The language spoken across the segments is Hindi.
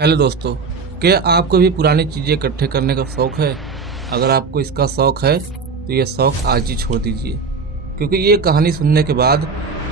हेलो दोस्तों, क्या आपको भी पुरानी चीज़ें इकट्ठे करने का शौक़ है? अगर आपको इसका शौक़ है तो ये शौक़ आज ही छोड़ दीजिए, क्योंकि ये कहानी सुनने के बाद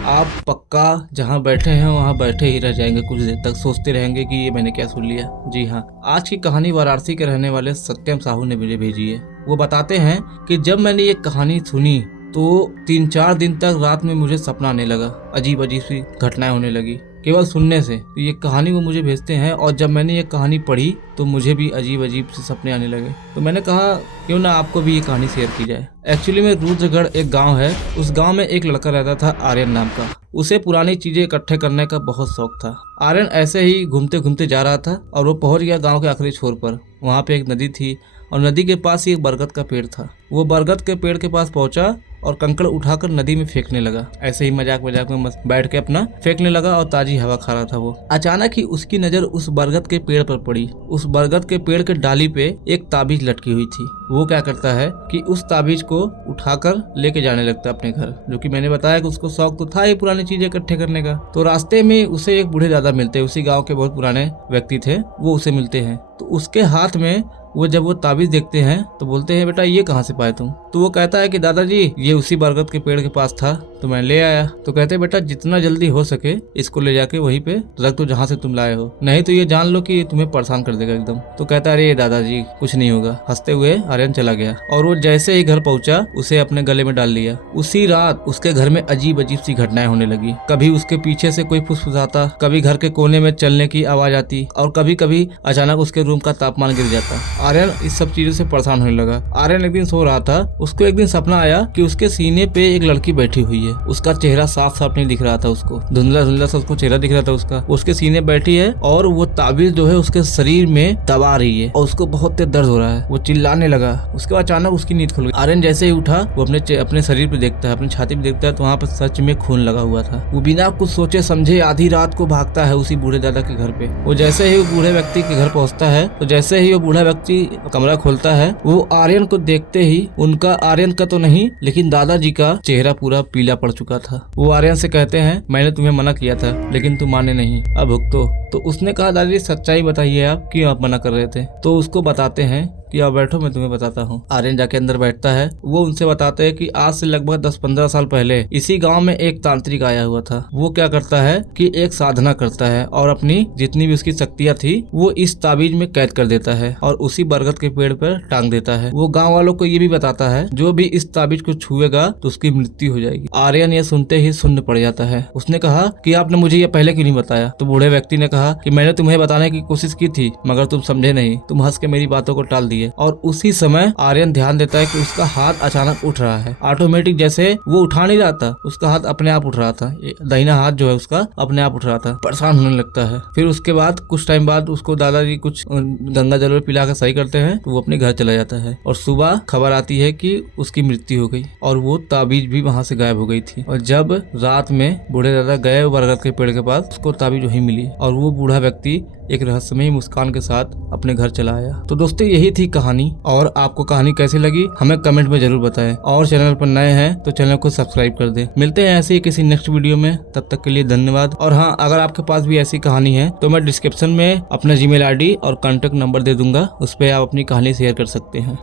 आप पक्का जहाँ बैठे हैं वहाँ बैठे ही रह जाएंगे। कुछ देर तक सोचते रहेंगे कि ये मैंने क्या सुन लिया। जी हाँ, आज की कहानी वाराणसी के रहने वाले सत्यम साहू ने मुझे भेजी है। वो बताते हैं कि जब मैंने ये कहानी सुनी तो 3-4 दिन तक रात में मुझे सपना आने लगा, अजीब अजीब सी घटनाएं होने लगी केवल सुनने से। तो ये कहानी वो मुझे भेजते हैं और जब मैंने ये कहानी पढ़ी तो मुझे भी अजीब अजीब से सपने आने लगे। तो मैंने कहा क्यों ना आपको भी ये कहानी शेयर की जाए। एक्चुअली में रुद्रगढ़ एक गांव है। उस गांव में एक लड़का रहता था आर्यन नाम का। उसे पुरानी चीजें इकट्ठे करने का बहुत शौक था। आर्यन ऐसे ही घूमते घूमते जा रहा था और वो पहुंच गया गाँव के आखिरी छोर पर। वहाँ पे एक नदी थी और नदी के पास ही एक बरगद का पेड़ था। वो बरगद के पेड़ के पास पहुंचा और कंकड़ उठाकर नदी में फेंकने लगा। ऐसे ही मजाक मजाक में बैठ के अपना फेंकने लगा और ताजी हवा खा रहा था वो। अचानक ही उसकी नजर उस बरगद के पेड़ पर पड़ी। उस बरगद के पेड़ के डाली पे एक ताबीज लटकी हुई थी। वो क्या करता है कि उस ताबीज को उठाकर लेके जाने लगता है अपने घर, जो कि मैंने बताया कि उसको शौक तो था ही पुरानी चीजें इकट्ठे करने का। तो रास्ते में उसे एक बूढ़े दादा मिलते हैं, उसी गाँव के बहुत पुराने व्यक्ति थे। वो उसे मिलते हैं तो उसके हाथ में वो जब वो ताबीज देखते हैं तो बोलते हैं बेटा ये कहाँ से पाए तुम? तो वो कहता है कि दादाजी ये उसी बरगद के पेड़ के पास था तो मैं ले आया। तो कहते हैं बेटा जितना जल्दी हो सके इसको ले जाके वहीं पे रख दो जहाँ से तुम लाए हो, नहीं तो ये जान लो कि तुम्हें परेशान कर देगा एकदम। तो कहता है अरे दादाजी कुछ नहीं होगा। हंसते हुए आर्यन चला गया और वो जैसे ही घर पहुंचा उसे अपने गले में डाल लिया। उसी रात उसके घर में अजीब अजीब सी घटनाएं होने लगी। कभी उसके पीछे से कोई फुसफुसाता, कभी घर के कोने में चलने की आवाज आती और कभी कभी अचानक उसके रूम का तापमान गिर जाता। आर्यन इस सब चीजों से परेशान होने लगा। आर्यन एक दिन सो रहा था, उसको एक दिन सपना आया कि उसके सीने पे एक लड़की बैठी हुई है। उसका चेहरा साफ साफ नहीं दिख रहा था, उसको धुंधला धुंधला सा उसको चेहरा दिख रहा था उसका। उसके सीने बैठी है और वो ताबीज जो है उसके शरीर में दबा रही है और उसको बहुत तेज दर्द हो रहा है। वो चिल्लाने लगा। उसके बाद अचानक उसकी नींद खुल गई। आर्यन जैसे ही उठा वो अपने शरीर पे देखता है, अपनी छाती पे देखता है तो वहाँ पर सच में खून लगा हुआ था। वो बिना कुछ सोचे समझे आधी रात को भागता है उसी बूढ़े दादा के घर पे। वो जैसे ही वो बूढ़े व्यक्ति के घर पहुँचता है तो जैसे ही वो बूढ़ा व्यक्ति कमरा खोलता है वो आर्यन को देखते ही उनका, आर्यन का तो नहीं लेकिन दादाजी का चेहरा पूरा पीला पड़ चुका था। वो आर्यन से कहते हैं मैंने तुम्हें मना किया था लेकिन तुम माने नहीं, अब भुगतो। तो उसने कहा दादाजी सच्चाई बताइए आप क्यों आप मना कर रहे थे? तो उसको बताते हैं कि आप बैठो मैं तुम्हें बताता हूँ। आर्यन जाके अंदर बैठता है। वो उनसे बताते हैं कि आज से लगभग 10-15 साल पहले इसी गांव में एक तांत्रिक आया हुआ था। वो क्या करता है कि एक साधना करता है और अपनी जितनी भी उसकी शक्तियाँ थी वो इस ताबीज में कैद कर देता है और उसी बरगद के पेड़ पर टांग देता है। वो गाँव वालों को ये भी बताता है जो भी इस ताबीज को छुएगा तो उसकी मृत्यु हो जाएगी। आर्यन ये सुनते ही सुन्न पड़ जाता है। उसने कहा कि आपने मुझे ये पहले क्यों नहीं बताया? तो बूढ़े व्यक्ति ने कहा कि मैंने तुम्हें बताने की कोशिश की थी मगर तुम समझे नहीं, तुम हंस के मेरी बातों को टाल दिए। और उसी समय आर्यन ध्यान देता है कि उसका हाथ अचानक उठ रहा है, ऑटोमेटिक, जैसे वो उठा नहीं रहा था, उसका हाथ अपने आप उठ रहा था। दाहिना हाथ जो है उसका अपने आप उठ रहा था। परेशान होने लगता है। फिर उसके बाद कुछ टाइम बाद उसको दादाजी कुछ गंगा जल पिला कर सही करते हैं तो वो अपने घर चला जाता है और सुबह खबर आती है कि उसकी मृत्यु हो गई और वो ताबीज भी वहां से गायब हो गई थी। और जब रात में बूढ़े दादा गए बरगद के पेड़ के पास, उसको ताबीज वही मिली और वो बूढ़ा व्यक्ति एक रहस्यमयी मुस्कान के साथ अपने घर चला आया। तो दोस्तों यही थी कहानी। और आपको कहानी कैसी लगी हमें कमेंट में जरूर बताएं और चैनल पर नए हैं तो चैनल को सब्सक्राइब कर दें। मिलते हैं ऐसे ही किसी नेक्स्ट वीडियो में, तब तक के लिए धन्यवाद। और हाँ, अगर आपके पास भी ऐसी कहानी है तो मैं डिस्क्रिप्शन में अपना जीमेल आईडी और कॉन्टेक्ट नंबर दे दूंगा, उस पर आप अपनी कहानी शेयर कर सकते हैं।